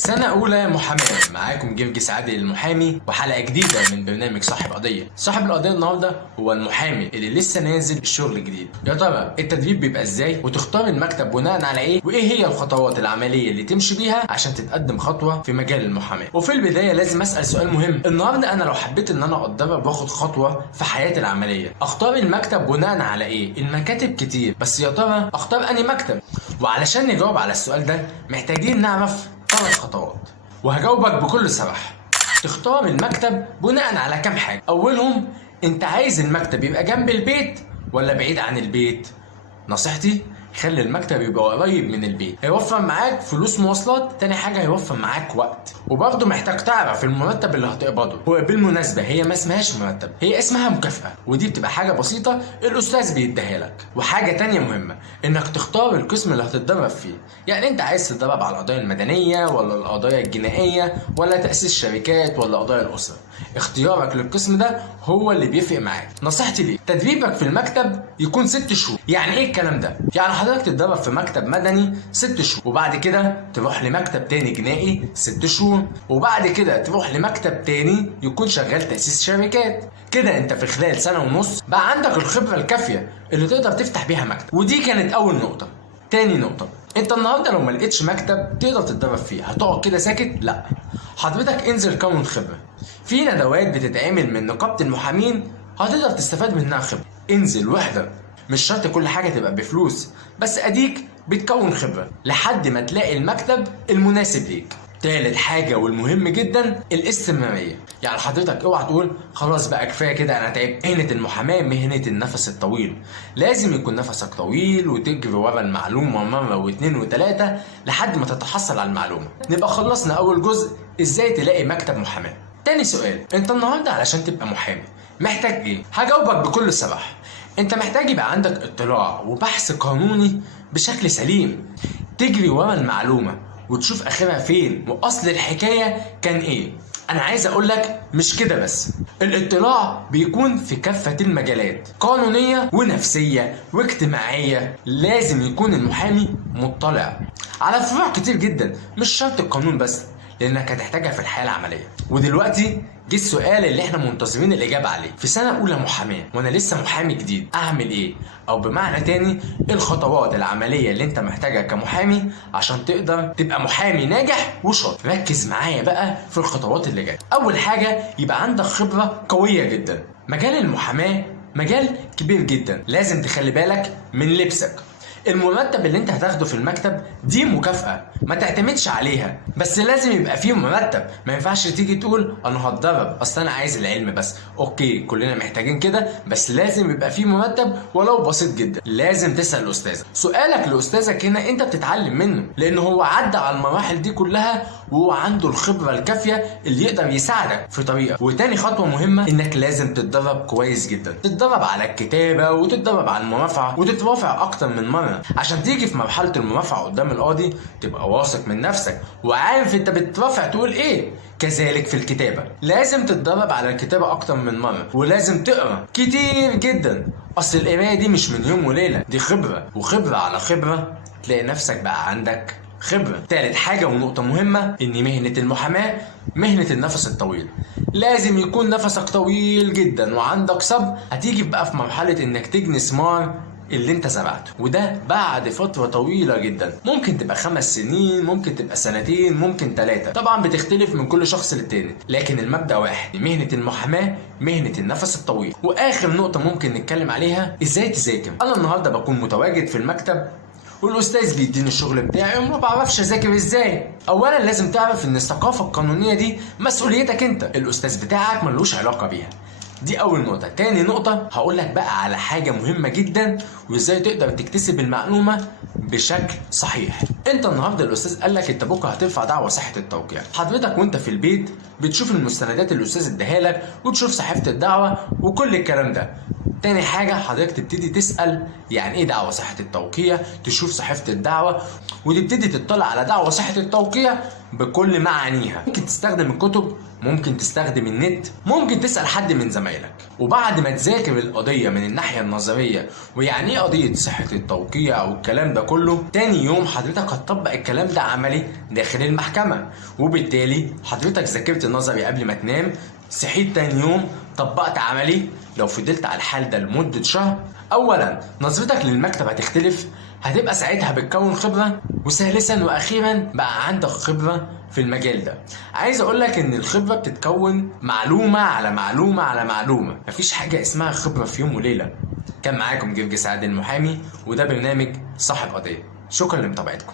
سنة أولى محاماة، معاكم جرجس عادل المحامي وحلقة جديدة من برنامج صاحب قضية. صاحب القضية النهاردة هو المحامي اللي لسه نازل الشغل جديد. يا ترى التدريب بيبقى ازاي؟ وتختار المكتب بناء على ايه؟ وايه هي الخطوات العملية اللي تمشي بيها عشان تتقدم خطوة في مجال المحاماة؟ وفي البداية لازم أسأل سؤال مهم. النهاردة أنا لو حبيت إن أنا أتدرب وآخد خطوة في حياتي العملية، أختار المكتب بناء على ايه؟ المكاتب كتير، بس يا ترى أختار أنهي مكتب؟ وعلشان نجاوب على السؤال ده محتاجين نعرف 3 خطوات، وهجاوبك بكل صراحة. تختار المكتب بناء على كام حاجة. أولهم، أنت عايز المكتب يبقى جنب البيت ولا بعيد عن البيت؟ نصيحتي، خلي المكتب يبقى قريب من البيت، هيوفر معاك فلوس مواصلات. تاني حاجة، هيوفر معاك وقت. وبرضه محتاج تعرف المرتب اللي هتقبضه. وبالمناسبة هي ما اسمهاش مرتب، هي اسمها مكافأة، ودي بتبقى حاجة بسيطة الأستاذ بيديها لك. وحاجة تانية مهمة، إنك تختار القسم اللي هتتدرب فيه. يعني أنت عايز تتدرب على القضايا المدنية ولا القضايا الجنائية ولا تأسيس شركات ولا قضايا الأسرة؟ اختيارك للقسم ده هو اللي بيفرق معاك. نصيحتي ليك، تدريبك في المكتب يكون 6 شهور. يعني ايه الكلام ده؟ يعني حضرتك تتدرب في مكتب مدني 6 شهور، وبعد كده تروح لمكتب تاني جنائي 6 شهور، وبعد كده تروح لمكتب تاني يكون شغال تأسيس شركات. كده انت في خلال 1.5 سنة بقى عندك الخبرة الكافية اللي تقدر تفتح بيها مكتب. ودي كانت أول نقطة. تاني نقطة، انت النهارده لو ما لقيتش مكتب تقدر تتدرب فيه، هتقعد كده ساكت؟ لا، حضرتك انزل كون خبرة. في ندوات بتتعمل من نقابة المحامين هتقدر تستفاد منها خبرة. انزل واحضر. مش شرط كل حاجة تبقى بفلوس، بس اديك بتكون خبرة لحد ما تلاقي المكتب المناسب ليك. تالت حاجة والمهم جدا، الاستمرارية. يعني حضرتك اوعى تقول خلاص بقى كفاية كده انا تعبت. مهنة المحاماة مهنة النفس الطويل، لازم يكون نفسك طويل وتجري ورا المعلومة مرة واثنين وثلاثة لحد ما تتحصل على المعلومة. نبقى خلصنا اول جزء، ازاي تلاقي مكتب محاماة. تاني سؤال، انت النهاردة علشان تبقى محامي محتاج ايه؟ هجاوبك بكل صراحة. انت محتاج يبقى عندك اطلاع وبحث قانوني بشكل سليم، تجري ورا المعلومة وتشوف اخرها فين واصل الحكاية كان ايه. انا عايز اقول لك مش كده بس، الاطلاع بيكون في كافة المجالات، قانونية ونفسية واجتماعية. لازم يكون المحامي مطلع على فروع كتير جدا، مش شرط القانون بس، لانك هتحتاجها في الحياة العملية. ودلوقتي جه السؤال اللي احنا منتظرين الاجابة عليه. في سنة اولى محاماة وانا لسه محامي جديد، اعمل ايه؟ او بمعنى تاني، الخطوات العملية اللي انت محتاجها كمحامي عشان تقدر تبقى محامي ناجح وشاطر. ركز معايا بقى في الخطوات اللي جايه. اول حاجة، يبقى عندك خبرة قوية جدا. مجال المحاماة مجال كبير جدا، لازم تخلي بالك من لبسك. المرتب اللي انت هتاخده في المكتب دي مكافأة، ما تعتمدش عليها، بس لازم يبقى فيه مرتب. ما ينفعش تيجي تقول انا هتدرب اصل انا عايز العلم بس. اوكي، كلنا محتاجين كده، بس لازم يبقى فيه مرتب ولو بسيط جدا. لازم تسأل الاستاذ. سؤالك لاستاذك هنا انت بتتعلم منه، لان هو عدى على المراحل دي كلها وهو عنده الخبرة الكافية اللي يقدر يساعدك في طريقك. وتاني خطوة مهمة، انك لازم تتدرب كويس جدا، تتدرب على الكتابة وتتدرب على المرافعة وتترافع اكتر من مرة عشان تيجي في مرحلة المرافعة قدام القاضي تبقى واثق من نفسك وعارف انت بترافع تقول ايه. كذلك في الكتابة، لازم تتدرب على الكتابة اكتر من مرة، ولازم تقرا كتير جدا. اصل القراية دي مش من يوم وليلة، دي خبرة، وخبرة على خبرة تلاقي نفسك بقى عندك خبرة. تالت حاجة ونقطة مهمة، ان مهنة المحاماة مهنة النفس الطويل. لازم يكون نفسك طويل جدا وعندك صبر. هتيجي بقى في مرحلة انك تجني ثمار اللي انت زرعته، وده بعد فترة طويلة جدا. ممكن تبقى 5 سنين، ممكن تبقى 2 سنين، ممكن 3، طبعا بتختلف من كل شخص للتاني، لكن المبدأ واحد، مهنة المحاماة مهنة النفس الطويل. واخر نقطة ممكن نتكلم عليها، ازاي تذاكر. انا النهاردة بكون متواجد في المكتب والاستاذ بيديني الشغل بتاعي وما بعرفش اذاكر ازاي. اولا لازم تعرف ان الثقافة القانونية دي مسؤوليتك انت، الاستاذ بتاعك ملوش علاقة بيها. دي اول نقطة. تاني نقطة، هقول لك بقى على حاجة مهمة جدا وازاي تقدر تكتسب المعلومة بشكل صحيح. انت النهارده الاستاذ قال لك انت بكره هترفع دعوة صحة التوقيع. حضرتك وانت في البيت بتشوف المستندات اللي الاستاذ اداها لك وتشوف صحيفة الدعوة وكل الكلام ده. تاني حاجة حضرتك تبتدي تسأل يعني ايه دعوة صحة التوقيع، تشوف صحيفة الدعوة وتبتدي تطلع على دعوة صحة التوقيع بكل معانيها. ممكن تستخدم الكتب، ممكن تستخدم النت، ممكن تسأل حد من زمايلك. وبعد ما تذاكر القضية من الناحية النظرية ويعني ايه قضية صحة التوقيع والكلام ده كله، تاني يوم حضرتك هتطبق الكلام ده عملي داخل المحكمة. وبالتالي حضرتك ذاكرت النظري قبل ما تنام، صحيت تاني يوم طبقت عملي. لو فضلت على الحال ده لمدة شهر، أولا نظرتك للمكتب هتختلف، هتبقى ساعتها بتكون خبرة، وثالثا وأخيرا بقى عندك خبرة في المجال ده. عايز أقولك إن الخبرة بتتكون معلومة على معلومة على معلومة، مفيش حاجة اسمها خبرة في يوم وليلة. كان معاكم جرجس عادل المحامي، وده برنامج صاحب قضية. شكرا لمتابعتكم.